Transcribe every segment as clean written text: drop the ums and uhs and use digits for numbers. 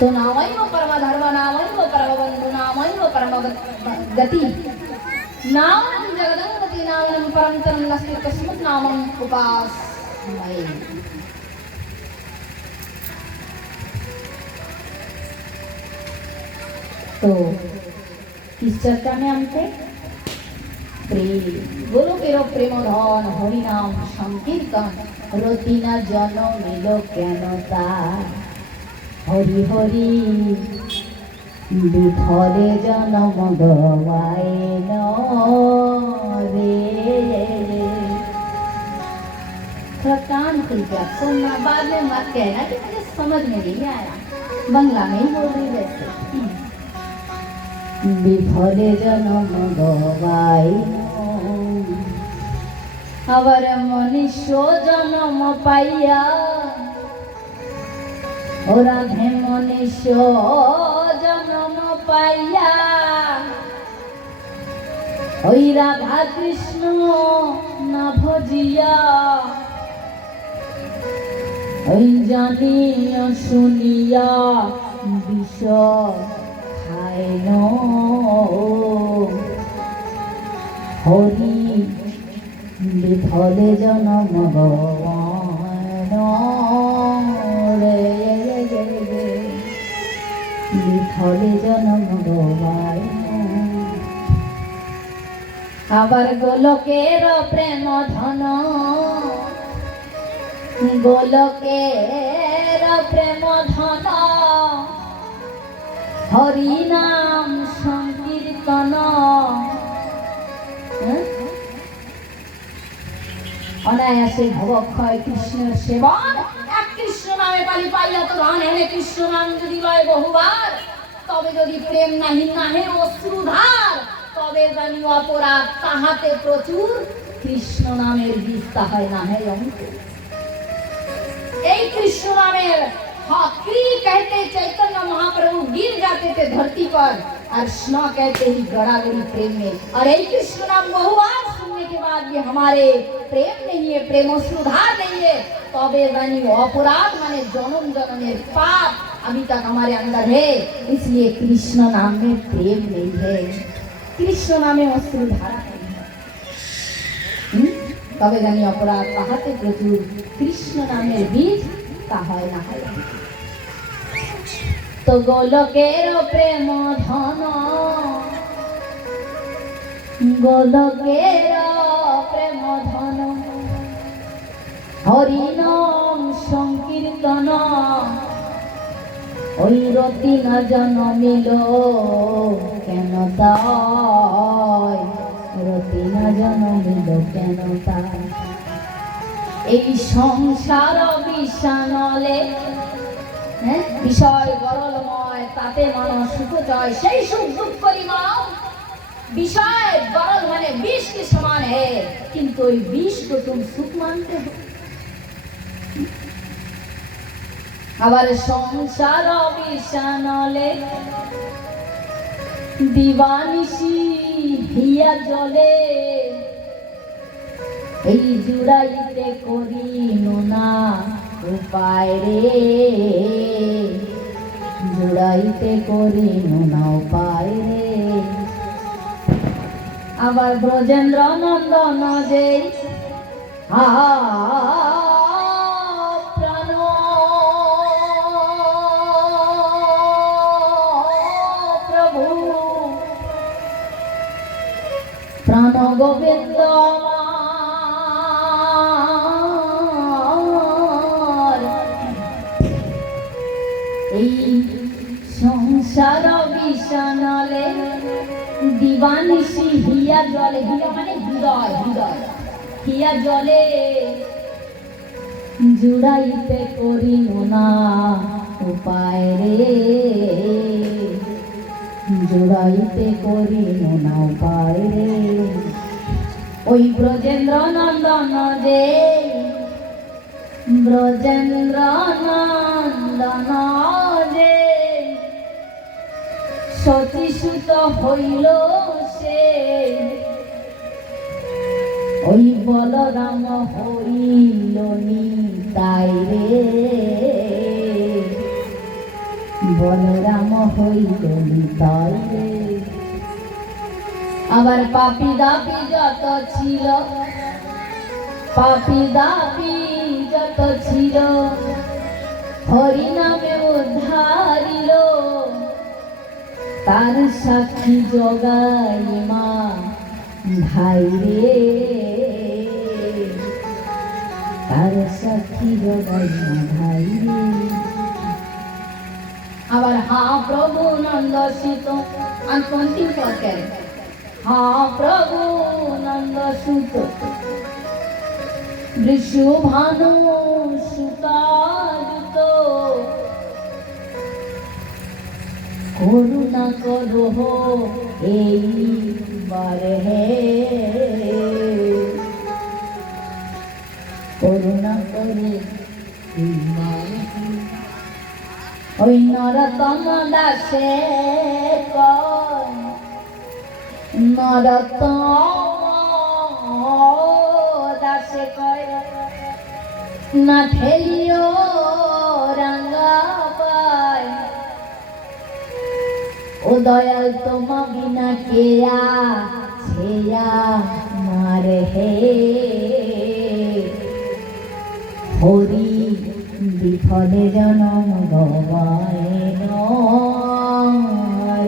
तो नामैव परम धर्म नामैव परम बंधु नामैव परम गति नामं जगदंगति नामं परम तरं नस्ति कस्मत् नामं उपासमहे। तो किस चर्चा में हम थे? प्रेम। बोलो केरो प्रेम धन हरि नाम संकीर्तन रति ना जन्म मिलो केन तार हरि हरि विफले जन्म गवाए न रे। थोड़ा कान खुल गया सुनना, बाद में मत कहना कि मुझे समझ में नहीं आया, बंगला में ही बोल रही वैसे। विफले जन्म गवाए अवर मनुष्य जन्म पाइया राधे मनुष्य जन्म पाइया ओई राधा कृष्ण न भजिया ओई जानिया सुनिया विष खाए न हरि विफले जन्म गवान विफले जन्म गवाय। आবার গোলকের প্রেম ধন গোলকের প্রেম ধন হরি নাম সংকীর্তন অনায়াসে ভবক্ষয় কৃষ্ণের সেবন। এক কৃষ্ণ নামে পালি পাইয়া তো ধন হেলে কৃষ্ণ নাম যদি লয় বহুবার তবে যদি প্রেম নাহি নাহে অশ্রুধার তবে জানি অপরাধ তাহাতে প্রচুর কৃষ্ণ নামের বীজ তাহাই নাহে অন্ত। এই কৃষ্ণ नामेर हकी कहते चैतन्य महाप्रभु गिर जाते थे धरती पर और स्नो कहते ही गड़ागड़ी प्रेम में। और एक कृष्ण नाम बहुबार सुनने के बाद भी हमारे प्रेम नहीं है, प्रेम सुधार नहीं है, तबे जानी अपराध माने जन्म जन्मेर पाप अभी तक हमारे अंदर है, इसलिए कृष्ण नाम में प्रेम नहीं है, कृष्ण नाम में अश्रुधारा नहीं है। तबे जानी अपराध ताहाते प्रचुर कृष्ण नामेर बीज ताहाय ना হয়। तो गोलकेर प्रेम धन गोलकेर प्रेम धन हरि नाम संकीर्तन ওই রতি না জন্মিল কেন তাই রতি না জন্মিল কেন তাই। এই সংসার বিষানলে বিষয় গরলময় তাতে মানুষ সুখ চায় সেই সুখ দুঃখ করি মাও বিষয় गरल माने विष के समान है किंतु ওই विष को तुम सुख मानते हो। আবার সংসার বিষানলে দিবানিশি হিয়া জলে এই জুড়াইতে করিল না উপায় রে জুড়াইতে করিল না উপায় রে। আবার ব্রজেন্দ্র নন্দন যে প্রাণ প্রভু প্রাণ গোবিন্দ এই সংসার বিষানলে দিবানিশি হিয়া জলে হিয়া মানে হৃদয় হৃদয় হিয়া জলে জুড়াইতে করিল না উপায় রে জুড়াইতে করিল না উপায় রে। ওই ব্রজেন্দ্র নন্দন যে ব্রজেন্দ্র নন্দন যে সতীসুত হইল সে ওই বলরাম হইল নিতাই রে বলরাম হইল নিতাই রে। আবার পাপি দাপি যত ছিল, পাপি দাপি যত ছিল, হরি নামে উদ্ধারিল, তার সাক্ষী জগাই মা ভাই রে, তার সাক্ষী জগাই মা ভাই রে। আবার হা প্রভু নন্দ সুত, अंतिम पद कह रहे, हाँ प्रभु नंद सुत वृषभानु सुतायुत, করুণা করো এইবার হে, করুণা করে ওই নরতম দাসে কয়, নরতম দাসে কয় না ঠেলিও রাঙ্গা পায়, ও দয়াল তোমা বিনা কেয়া ছেয়া মারে হে, হরি বিফলে জনম গবায়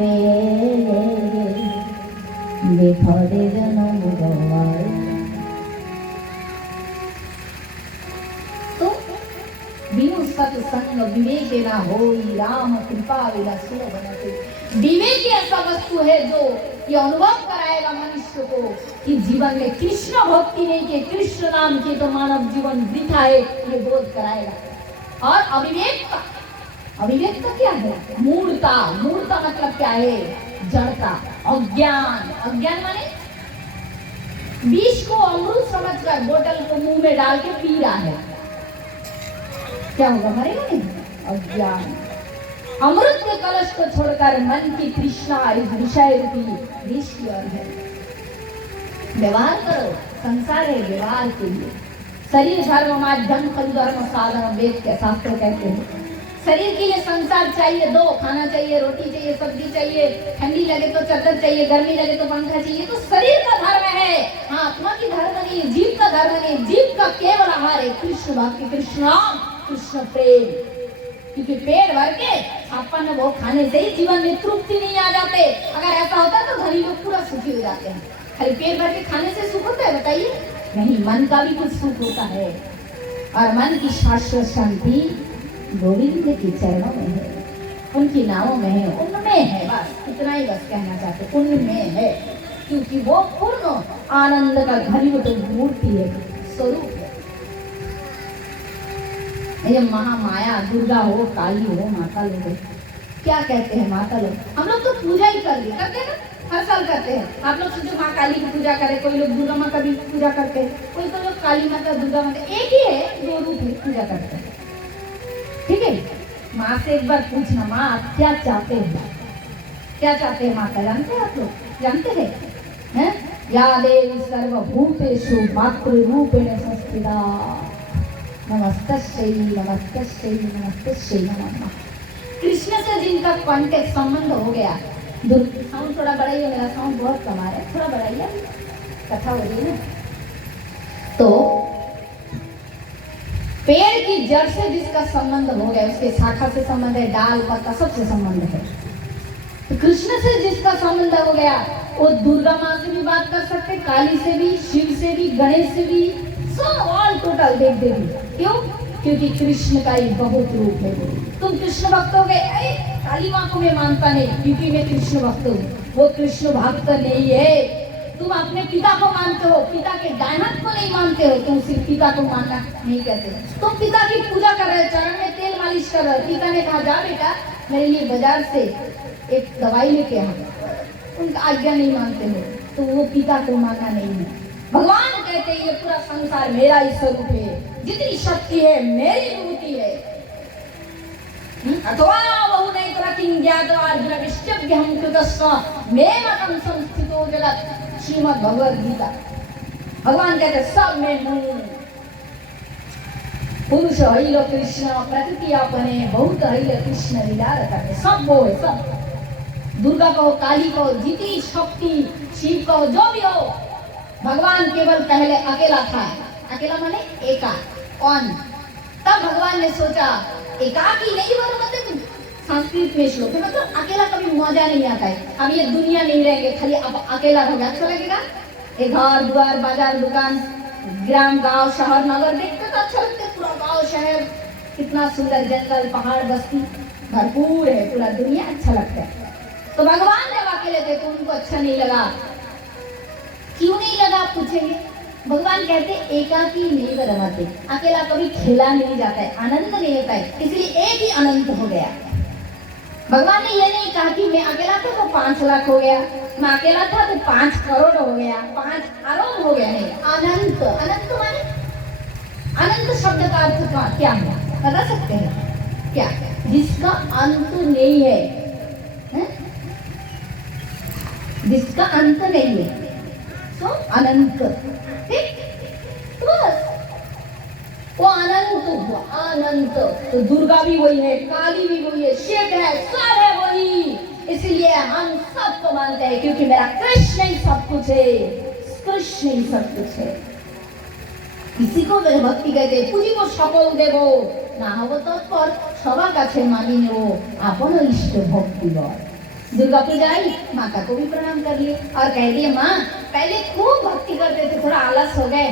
রে, বিফলে জনম গবায়। तो बिनु सत्संग विवेक ना होई, राम कृपा विलासो बनते। विवेक ऐसा वस्तु है जो ये अनुभव कराएगा मनुष्य को कि जीवन में कृष्ण भक्ति नहीं के कृष्ण नाम के तो मानव जीवन वृथा है, ये बोध कराएगा। और अविवेक का, अविवेक का क्या है? मूर्ता, मूर्ता मतलब क्या है? जड़ता, अज्ञान। अज्ञान माने विष को अमृत समझकर बोतल को मुंह में डाल के पी रहा है, क्या होगा? मरेगा नहीं। अज्ञान। अमृत के कलश को छोड़कर मन की तृष्णा इस विषय रूपी विष की ओर है। व्यवहार करो, संसार है व्यवहार के लिए। शरीर धर्म माध्यम फल धर्म साधन, वेद के शास्त्र कहते हैं। शरीर के लिए संसार चाहिए, दो खाना चाहिए, रोटी चाहिए, सब्जी चाहिए, ठंडी लगे तो चादर चाहिए, गर्मी लगे तो पंखा चाहिए, तो शरीर का धर्म है। हाँ, आत्मा की धर्म नहीं, जीव का धर्म नहीं। जीव का केवल आहार है कृष्ण भक्ति, कृष्ण नाम, कृष्ण प्रेम। क्योंकि पेट भर के छप्पन भोग खाने से ही जीवन में तृप्ति नहीं आ जाते। अगर ऐसा होता तो धनी लोग पूरा सुखी हो जाते हैं। खाली पेट भर के खाने से सुख होता है? बताइए। नहीं, मन का भी कुछ सुख होता है। और मन की शाश्वत शांति गोविंद के चरणों में है, उनकी नामों में है, उनमें है। बस इतना ही बस कहना चाहते, उनमें है। क्योंकि वो पूर्ण आनंद का घनीभूत मूर्ति है, स्वरूप है। ये महामाया, दुर्गा हो, काली हो, माता लोग क्या कहते हैं? माता लोग। हम लोग तो पूजा ही करते हैं ना, हर साल करते हैं। आप लोग सोचो माँ काली की पूजा करें, कोई लोग दुर्गा माँ का भी पूजा करते हैं, कोई तो लोग काली माता, दुर्गा माता, एक ही है, दो रूप है, पूजा करते हैं। ठीक है, माँ से एक बार पूछना, माँ आप क्या चाहते हैं? क्या चाहते हैं माता? जानते हैं आप लोग? जानते हैं? या देवी सर्वभूतेषु मातृरूपेण संस्थिता, नमस्तस्यै नमस्तस्यै नमस्तस्यै नमः। कृष्ण से जिनका कांटेक्ट संबंध हो गया, साउंड थोड़ा बढ़ाइए, मेरा साउंड बहुत कम आ रहा है, थोड़ा बढ़ाइए, कथा हो रही है ना। तो पेड़ की जड़ से जिसका संबंध हो गया, उसके शाखा से संबंध है, डाल पत्ता सबसे संबंध है। तो कृष्ण से जिसका संबंध हो गया, वो दुर्गा माँ से भी बात कर सकते, काली से भी, शिव से भी, गणेश से भी, सब ऑल टोटल देख देवी। क्यों? क्योंकि कृष्ण का ही बहुत रूप है। तुम कृष्ण भक्त हो गए, काली माँ को मैं मानता नहीं क्योंकि मैं कृष्ण भक्त हूँ, वो कृष्ण भक्त नहीं है। तुम अपने पिता को मानते हो, पिता के दाएं हाथ को नहीं मानते हो, तुम सिर्फ पिता को मानना नहीं कहते। तुम पिता की पूजा कर रहे हो, चरण में तेल मालिश कर रहे हो, पिता ने कहा जा बेटा मेरे लिए बाजार से एक दवाई लेके आ, उनका आज्ञा नहीं मानते हो, तो वो पिता को मानना नहीं है। भगवान कहते हैं ये पूरा संसार मेरा ही स्वरूप है, जितनी शक्ति है मेरी विभूति है। अथवा बहु नहीं किं ज्ञात्वा अर्जुन विष्टभ्यहं कृतस्व मे मतम संस्थितो जगत, श्रीमद् भगवद गीता। भगवान कहते सब में हूँ। पुरुष हईल कृष्ण प्रकृति अपने बहुत हईल कृष्ण लीला रखते सब वो है सब। दुर्गा कहो काली कहो जितनी शक्ति शिव कहो जो भी हो, भगवान केवल पहले अकेला था। अकेला माने एका कौन। तब भगवान ने सोचा एकाकी नहीं बनो, मतलब संस्कृत में श्लोक है, मतलब अकेला कभी मजा नहीं आता है। अब ये दुनिया नहीं रहेंगे, खाली अब अकेला रहोगे अच्छा लगेगा। एक घर द्वार बाजार दुकान ग्राम गांव शहर नगर देखते तो अच्छा लगता है। पूरा गांव शहर कितना सुंदर, जंगल पहाड़ बस्ती भरपूर है, पूरा दुनिया अच्छा लगता है। तो भगवान जब अकेले थे तो उनको अच्छा नहीं लगा। क्यों नहीं लगा पूछेंगे। भगवान कहते एकाकी नहीं रमते, अकेला कभी खेला नहीं जाता है, आनंद नहीं होता है, इसलिए एक ही अनंत हो गया। भगवान ने ये नहीं कहा कि मैं अकेला था तो 5 लाख हो गया, मैं अकेला था तो 5 करोड़ हो गया, 5 अरब हो गया, नहीं। अनंत। अनंत माने अनंत शब्द का अर्थ क्या है बता सकते हैं क्या? जिसका अंत नहीं है, है? जिसका अंत नहीं है तो अनंत। ठीक, तो बस वो अनंत हुआ, अनंत। तो दुर्गा भी वही है, काली भी वही है, शिव है, सब है वही। इसलिए हम सबको मानते हैं क्योंकि मेरा कृष्ण ही सब कुछ है, कृष्ण ही सब कुछ है। किसी को भक्ति कहते पूजिब सकल देव ना हब तत्पर सবার কাছে मानी নেব আপন इष्ट भक्ति बल। दुर्गा पूजा आई, माता को भी प्रणाम कर लिए और कह दिए माँ पहले खूब भक्ति करते थे, थोड़ा आलस हो गए,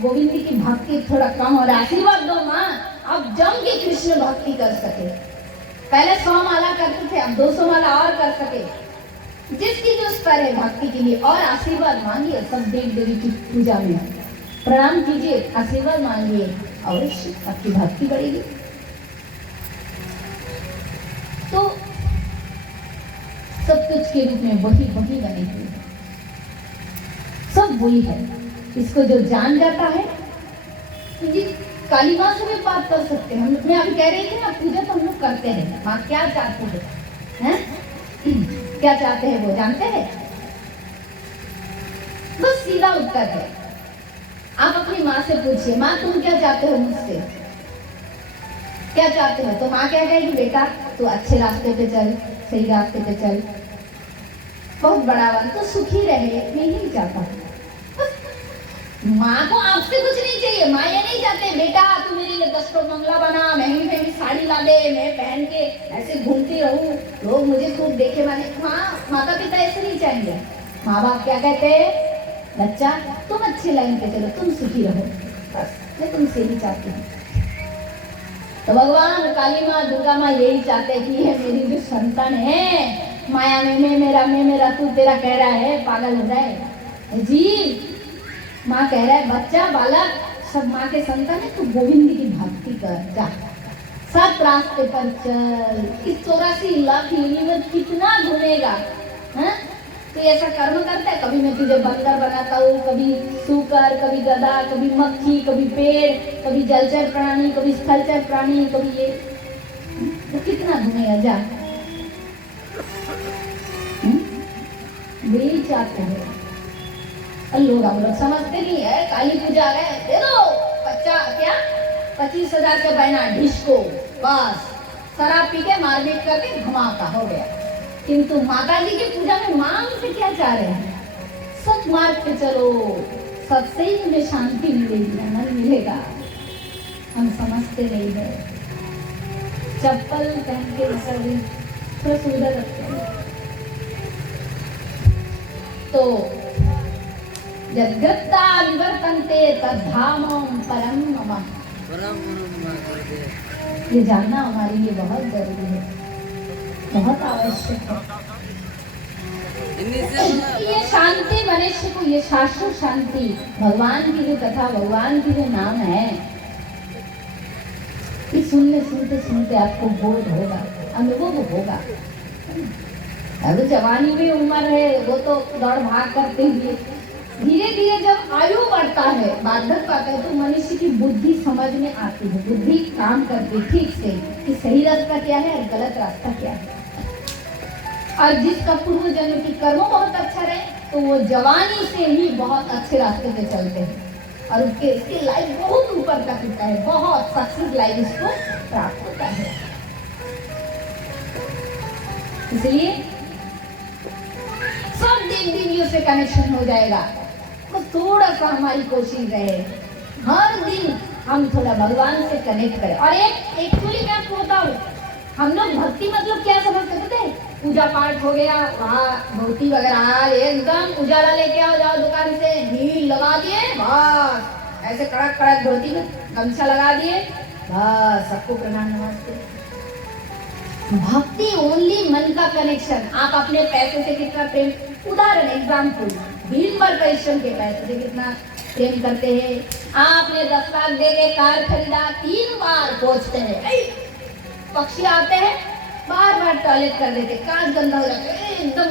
गोविंद की भक्ति थोड़ा कम हो रहा है, आशीर्वाद दो माँ, अब जम के कृष्ण भक्ति कर सके। पहले 100 माला करते थे, अब 200 माला और कर सके। जिसकी जो स्तर है भक्ति के लिए, और आशीर्वाद मांगिए सब देव देवी की पूजा में, प्रणाम कीजिए, आशीर्वाद मांगिए, अवश्य आपकी भक्ति बढ़ेगी। तो सब कुछ के रूप में वही वही बनी हुई है, सब वही है। इसको जो जान जाता है, जी काली माँ से भी बात कर सकते हैं। हम मैं अभी कह रही थी ना, पूजा तो हम लोग करते हैं, माँ क्या चाहते हैं, क्या चाहते हैं वो जानते हैं। बस सीधा उत्तर है। आप अपनी माँ से पूछिए, माँ तुम क्या चाहते हो मुझसे, क्या चाहते हो? तो माँ क्या कहेगी, बेटा तू अच्छे रास्ते पे चल, सही रास्ते पे चल, बहुत बड़ा वाला तो सुखी रहे, मैं नहीं चाहता। माँ को आपसे कुछ नहीं चाहिए। माँ ये नहीं चाहते बेटा तू मेरे लिए 10 करोड़ बंगला बना, महंगी महंगी साड़ी ला दे, मैं पहन के ऐसे घूमती रहूं, लोग मुझे खूब देखे माने। माता पिता ऐसे नहीं चाहेंगे। माँ बाप क्या कहते हैं, बच्चा तुम अच्छे लाइन पे चलो, तुम सुखी रहो, बस मैं तुमसे ही चाहती हूँ। तो भगवान काली माँ दुर्गा माँ यही चाहते हैं कि ये मेरी जो संतान है, माया में मैं मेरा तू तेरा कह रहा है, पागल हो जाए जी। माँ कह रहा है बच्चा बालक सब माँ के संतान है, तू गोविंद की भक्ति कर, जा सत रास्ते पर चल। इस 84 लाख योनि में कितना घूमेगा, हैं? तो ऐसा कर्म करता है, कभी मैं तुझे बंदर बनाता हूँ, कभी सूकर, कभी गधा, कभी मक्खी, कभी पेड़, कभी जलचर प्राणी, कभी स्थलचर प्राणी, कभी ये, तो कितना घूमेगा, जा। वही चाहते हैं लोग। हम लोग समझते नहीं है, काली पूजा आ गए दे दो 25,000 का बहना डिस्को, बस शराब पी के मारपीट करके धमाका हो गया। किंतु माता जी की पूजा में मांग से क्या चाह रहे हैं, सत मार्ग पे चलो, सबसे ही तुम्हें शांति मिलेगी, आनंद मिलेगा। हम समझते नहीं है, चप्पल पहन के सभी थोड़ा सुंदर लगते हैं। तो जगत्ता निवर्तन्ते तद्धामं परम मम, ये जानना हमारे लिए बहुत जरूरी है, बहुत आवश्यक है। ये शांति मनुष्य को, ये शाश्वत शांति, भगवान की जो कथा, भगवान की जो नाम है, ये सुनते सुनते आपको बोध होगा, अनुभव होगा। अभी जवानी में उम्र है, वो तो दौड़ भाग करते हुए, धीरे धीरे जब आयु बढ़ता है, बाधक पाता है, तो मनुष्य की बुद्धि समझ में आती है, बुद्धि काम करती ठीक से कि सही रास्ता क्या है और गलत रास्ता क्या है। और जिसका पूर्व जन्म की कर्म बहुत अच्छा रहे, तो वो जवानी से ही बहुत अच्छे रास्ते पे चलते हैं। और उसकी लाइफ बहुत ऊपर तक उठता है, बहुत सक्सेस लाइफ इसको प्राप्त होता है। इसलिए सब देव देवियों से कनेक्शन हो जाएगा। तो थोड़ा सा हमारी कोशिश रहे हर दिन हम थोड़ा भगवान से कनेक्ट करें। और एक एक्चुअली मैं आपको बताऊं, हम लोग भक्ति मतलब क्या समझते थे? पूजा पाठ हो गया, वहाँ धोती वगैरह एकदम उजाला लेके आओ, जाओ दुकान से, नील लगा दिए, बस ऐसे कड़क कड़क धोती में गमछा लगा दिए, बस सबको प्रणाम नमस्ते। भक्ति ओनली मन का कनेक्शन। आप अपने पैसे से कितना प्रेम, उदाहरण एग्जाम्पल, दिन भर परिश्रम के पैसे से कितना प्रेम करते हैं। आपने 10 लाख दे के कार खरीदा, 3 बार पहुंचते हैं, पक्षी आते हैं बार बार टॉयलेट कर देते, कांच गंदा हो जाता है, एकदम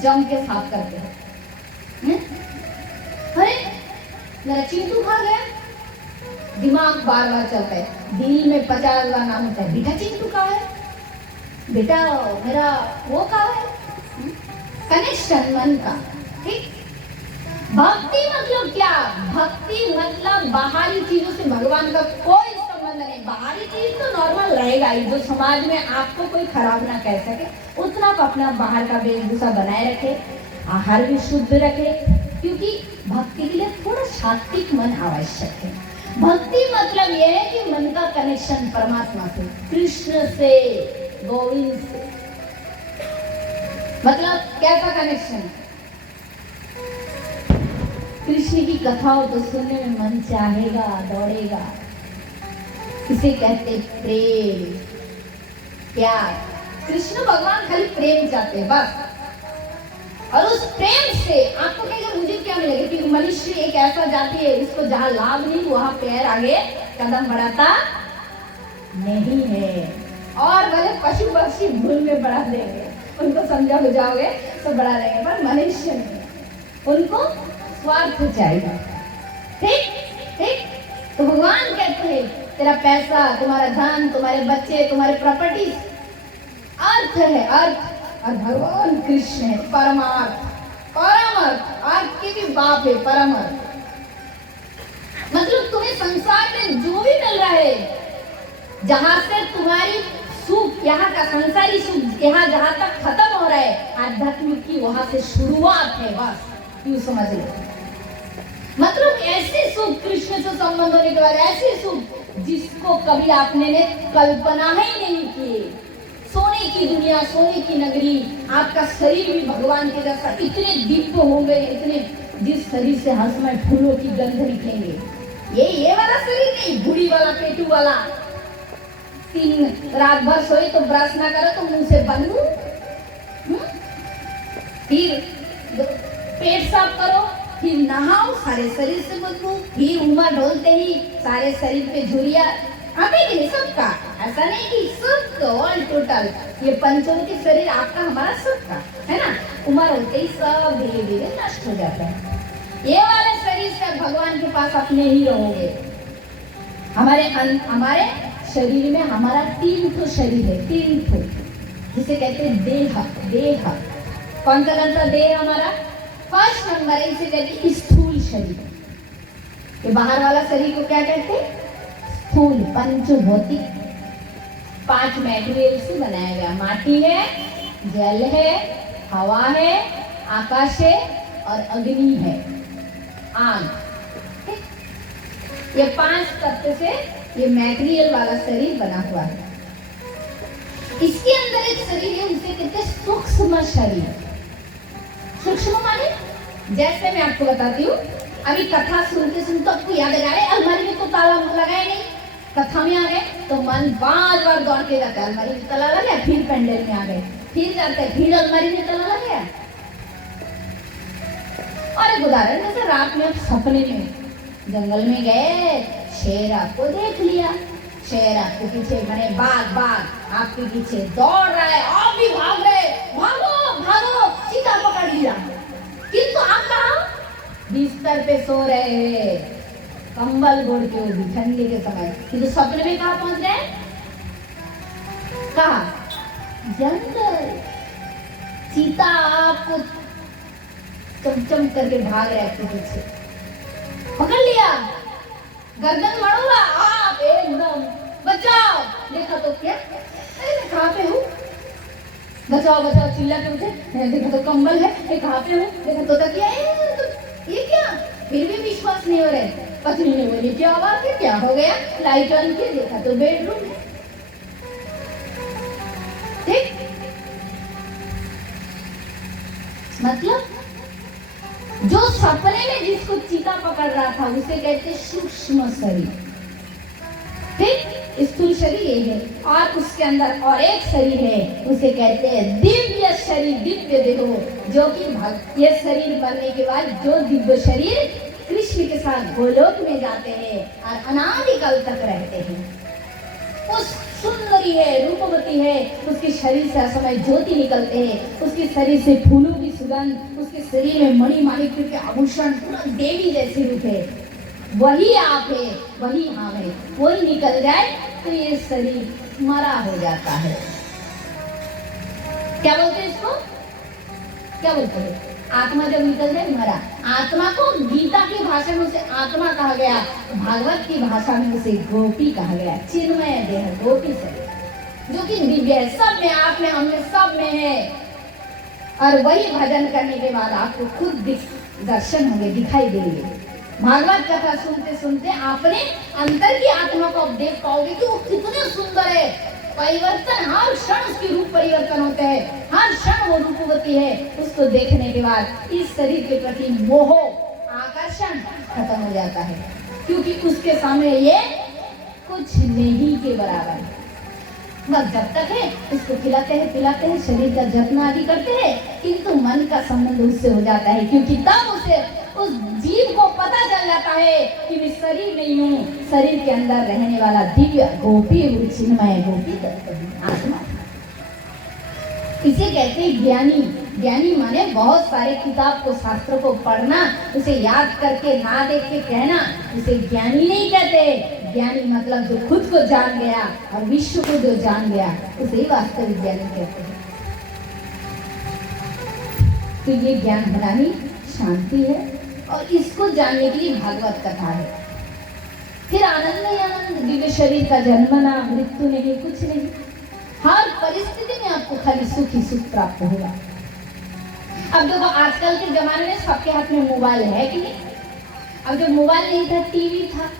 जम के साफ करते हैं। अरे मेरा चिंटू खा गया, दिमाग बार बार चलता है, दिल में 50 बार नाम होता है, बेटा चिंटू कहाँ है, बेटा मेरा वो कहाँ है। कनेक्शन मन का, ठीक। भक्ति मतलब क्या? भक्ति मतलब बाहरी चीजों से भगवान का कोई संबंध नहीं। बाहरी चीज तो नॉर्मल रहेगा ही, जो समाज में आपको कोई खराब ना कह सके, उतना आप अपना बाहर का वेशभूषा बनाए रखे, आहार भी शुद्ध रखे, क्योंकि भक्ति के लिए थोड़ा सात्विक मन आवश्यक है। भक्ति मतलब यह है कि मन का कनेक्शन परमात्मा से, कृष्ण से, गोविंद से। मतलब कैसा कनेक्शन? कृष्ण की कथाओं तो सुनने में मन चाहेगा, दौड़ेगा। इसे कहते प्रेम, प्यार। कृष्ण भगवान खाली प्रेम चाहते हैं बस। और उस प्रेम से आपको कहेगा मुझे क्या मिलेगा? क्योंकि मनुष्य एक ऐसा जाति है, उसको जहां लाभ नहीं वहां पैर आगे कदम बढ़ाता नहीं है। और भले पशु पक्षी भूल में बढ़ा देंगे, उनको समझा हो जाओगे तो बढ़ा देंगे, पर मनुष्य नहीं, उनको स्वार्थ चाहिए। ठीक ठीक। तो भगवान कहते हैं तेरा पैसा, तुम्हारा धन, तुम्हारे बच्चे, तुम्हारे प्रॉपर्टी अर्थ है, अर्थ। और भगवान कृष्ण है परमार्थ, परमार्थ। अर्थ के भी बाप है, परमार्थ। मतलब तुम्हें संसार में जो भी मिल रहा है, जहां से तुम्हारी सुख, यहाँ का संसारी सुख यहाँ जहां तक खत्म हो रहा है, आध्यात्मिक की वहां से शुरुआत है, बस यूं समझ लो। मतलब ऐसे सुख, कृष्ण से संबंध होने के बाद ऐसे सुख जिसको कभी आपने ने कल्पना ही नहीं की। सोने की दुनिया, सोने की नगरी, आपका शरीर भी भगवान के जैसा, इतने दिव्य होंगे, इतने, जिस शरीर से हर समय फूलों की गंध निकलेंगे। ये वाला शरीर नहीं, बुढ़ी वाला, पेटू वाला, 3 रात भर सोए तो ब्रश ना करो तो मुंह से बदबू, फिर पेट साफ करो, फिर नहाओ, सारे शरीर से बदबू, फिर उम्र ढोलते ही सारे शरीर पे झुरिया। हमें नहीं, सबका, ऐसा नहीं कि सबका, ऑल टोटल, ये पंचों शरीर आपका, हमारा सबका है ना। उम्र होते ही सब धीरे धीरे नष्ट हो जाता है। ये वाले शरीर से भगवान के पास अपने ही रहोगे। हमारे शरीर में हमारा 3 ठो शरीर है, 3 ठो, जिसे कहते हैं देह। देह कौन सा देह हमारा? फर्स्ट नंबर है, इसे कहते हैं स्थूल शरीर। ये बाहर वाला शरीर को क्या कहते हैं? स्थूल, पंचभौतिक, 5 मटेरियल से बनाया गया। माटी है, जल है, हवा है, आकाश है और अग्नि है, आग। ये 5 तत्व से ये मटेरियल वाला शरीर बना हुआ है। इसके अंदर एक शरीर है, उसे कहते हैं सूक्ष्म शरीर। सूक्ष्म माने, जैसे मैं आपको बताती हूँ, अभी कथा सुनते सुनते आपको याद आ रहा है, अलमारी में तो ताला लगाए नहीं, कथा में आ गए तो मन बार बार दौड़ के जाता है, अलमारी में ताला लग गया, फिर पेंडल में आ गए, फिर जाते हैं, फिर अलमारी में ताला लग गया। और एक उदाहरण, जैसे रात में आप सपने में जंगल में गए, शेर आपको देख लिया, शेर आपके पीछे, माने बाघ आपके पीछे दौड़ रहा है, आप भी भाग रहे, भागो भागो, सीधा पकड़ लिया। किंतु आप कहाँ? बिस्तर पे सो रहे हैं, कंबल ओढ़ के, वो भी ठंडी के समय। किंतु सपने में कहाँ पहुंच गए? कहाँ? जंगल। चीता आपको चमचम करके भाग रहे आपके पीछे, पकड़ लिया, गर्दन मड़ोड़ा आप एकदम बचाओ। देखा तो क्या, अरे मैं कहाँ पे हूँ, बचाओ बचाओ चिल्ला के उठे। देखा तो कंबल है, मैं कहाँ पे हूँ, देखा तो तकिया है, तो ये क्या, फिर भी विश्वास नहीं हो रहे। पत्नी ने बोली क्या बात है, क्या हो गया, लाइट ऑन किया, देखा तो बेडरूम है। ठीक, मतलब जो सपने में जिसको चीता पकड़ रहा था उसे कहते सूक्ष्म शरीर। ठीक, स्थूल शरीर ये है, और उसके अंदर और एक शरीर है, उसे कहते हैं दिव्य शरीर, दिव्य देहो, जो कि ये शरीर बनने के बाद जो दिव्य शरीर कृष्ण के साथ गोलोक में जाते हैं और अनादिकाल तक रहते हैं। उस सुंदरी है, रूपवती है, उसके शरीर से असमय ज्योति निकलते हैं, उसके शरीर से फूलों की सुगंध, उसके शरीर में मणि माणिक्य के आभूषण, पूरा देवी जैसी रूप है। वही आप है, वही हम है, वही निकल जाए तो ये शरीर मरा हो जाता है। क्या बोलते हैं इसको, क्या बोलते हैं, आत्मा जब निकल जाए मरा। आत्मा को गीता की भाषा में उसे आत्मा कहा गया, भागवत की भाषा में उसे गोपी कहा गया, चिन्मय देह, गोपी शरीर, जो कि दिव्य है, सब में, आप में, हम में, सब में है। और वही भजन करने के बाद आपको खुद दर्शन होंगे, दिखाई देंगे। भागवत कथा सुनते सुनते आपने अंतर की आत्मा को आप देख पाओगे कि वो कितने सुंदर है। परिवर्तन हर क्षण, उसकी रूप परिवर्तन होते हैं, हर क्षण वो रूपवती है। उसको देखने के बाद इस शरीर के प्रति मोह, आकर्षण खत्म हो जाता है, क्योंकि उसके सामने ये कुछ नहीं के बराबर है। बस जब तक है इसको खिलाते हैं, पिलाते हैं, शरीर का जत्न आदि करते हैं, किंतु मन का संबंध उससे हो जाता है, क्योंकि तब उसे, उस जीव को पता चल जाता है कि मैं शरीर नहीं हूँ, शरीर के अंदर रहने वाला दिव्य गोपी हूँ, चिन्मय गोपी आत्मा। इसे कहते हैं ज्ञानी। ज्ञानी माने बहुत सारे किताब को, शास्त्रों को पढ़ना, उसे याद करके ना देख के कहना, उसे ज्ञानी नहीं कहते। ज्ञानी मतलब जो खुद को जान गया और विश्व को जो जान गया, उसे ही वास्तविक ज्ञानी कहते हैं। तो ये ज्ञान बनानी शांति है, और इसको जानने के लिए भागवत कथा है। फिर आनंद ही आनंद, दिव्य शरीर का जन्मना, मृत्यु नहीं, कुछ नहीं, हर परिस्थिति में आपको खाली सुख ही सुख प्राप्त होगा। अब देखो आजकल के जमाने में सबके हाथ में मोबाइल है कि नहीं। अब जब मोबाइल नहीं था, टीवी था,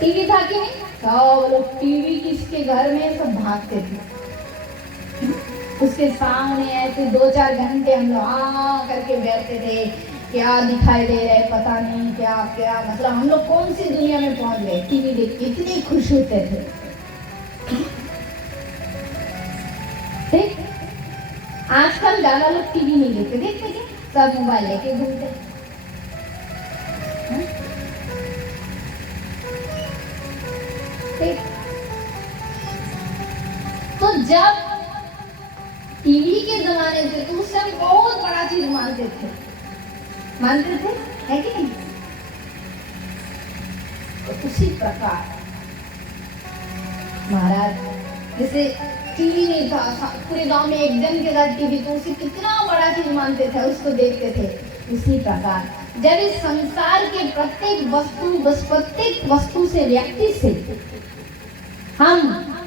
टीवी था कि नहीं, सब लोग टीवी किसके घर में सब भागते थे, उसके सामने ऐसे 2-4 घंटे हम लोग हाँ करके बैठते थे, क्या दिखाई दे रहा है पता नहीं, क्या क्या, मतलब हम लोग कौन सी दुनिया में पहुंच गए, टीवी देख के इतने खुश होते थे। ठीक, आजकल ज्यादा लोग टीवी नहीं देखते, देखते क्या, सब मोबाइल लेके घूमते। ठीक, तो जब टीवी के जमाने से तो उस समय बहुत बड़ा चीज मानते थे, है कि नहीं। तो उसी प्रकार महाराज, जैसे टीवी नहीं था, पूरे गांव में एक जन के साथ टीवी, तो उसे कितना बड़ा चीज मानते थे, उसको देखते थे। उसी प्रकार जब इस संसार के प्रत्येक वस्तु से, व्यक्ति से हम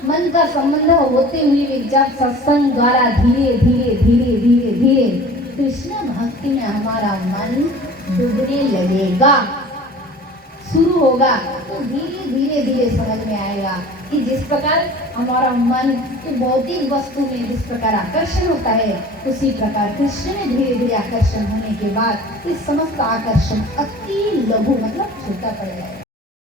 मन का संबंध होते हुए भी जब सत्संग द्वारा धीरे धीरे धीरे धीरे धीरे कृष्ण भक्ति में हमारा मन डूबने लगेगा, शुरू होगा, तो धीरे धीरे धीरे समझ में आएगा कि जिस प्रकार हमारा मन तो भौतिक वस्तु में जिस प्रकार आकर्षण होता है, उसी प्रकार कृष्ण में धीरे धीरे आकर्षण होने के बाद इस समस्त आकर्षण अति लघु मतलब छोटा पड़ जाएगा।